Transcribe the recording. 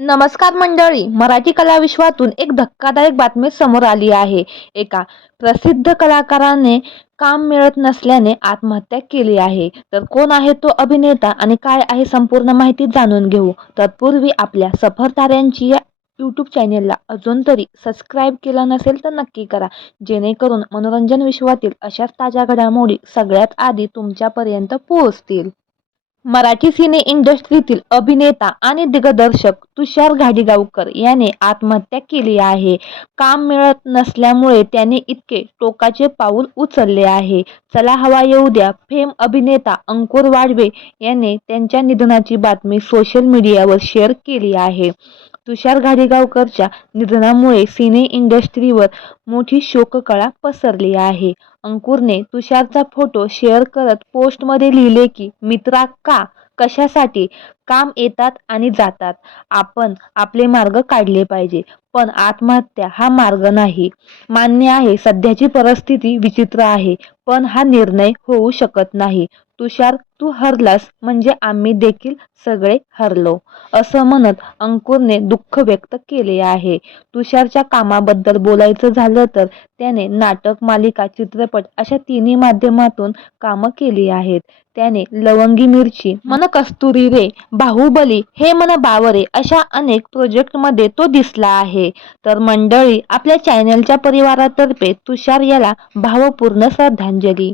नमस्कार मंडळी, मराठी कला विश्वातून एक धक्कादायक बातमी समोर आली आहे. एका प्रसिद्ध कलाकाराने काम मिळत नसल्याने आत्महत्या केली आहे. तर कोण आहे तो अभिनेता आणि काय आहे संपूर्ण माहिती जाणून घेऊ. तत्पूर्वी आपल्या सफर ताऱ्यांची या यूट्यूब चॅनेलला अजून तरी सबस्क्राईब केलं नसेल तर नक्की करा, जेणेकरून मनोरंजन विश्वातील अशाच ताज्या घडामोडी सगळ्यात आधी तुमच्यापर्यंत पोहोचतील. मराठी सिने इंडस्ट्रीतील अभिनेता आणि दिग्दर्शक तुषार घाडीगावकर याने आत्महत्या केली आहे. काम मिळत नसल्यामुळे त्याने इतके टोकाचे पाऊल उचलले आहे. चला हवा येऊ द्या. फेम अभिनेता अंकुर वाढवे याने त्यांच्या निधनाची बातमी सोशल मीडियावर शेअर केली आहे. तुषार घाडीगावकरच्या निधनामुळे सिने इंडस्ट्रीवर मोठी शोककळा पसरली आहे. अंकुरने तुषारचा फोटो शेअर करत पोस्टमध्ये लिहिले की, मित्रा का, कशासाठी? काम येतात आणि जातात. आपण आपले मार्ग काढले पाहिजे, पण आत्महत्या हा मार्ग नाही. मान्य आहे, सध्याची परिस्थिती विचित्र आहे, पण हा निर्णय होऊ शकत नाही. तुषार, तू हरलास म्हणजे आम्ही देखील सगळे हरलो, असं म्हणत अंकुरने दुःख व्यक्त केले आहे. तुषारच्या कामाबद्दल बोलायचं झालं तर त्याने नाटक, मालिका, चित्रपट अशा तिन्ही माध्यमातून कामं केली आहेत. त्याने लवंगी मिरची, मन कस्तुरी रे, बाहुबली, हे मन बावरे अशा अनेक प्रोजेक्टमध्ये तो दिसला आहे. तर मंडळी, आपल्या चॅनलच्या परिवारातर्फे तुषार याला भावपूर्ण श्रद्धांजली.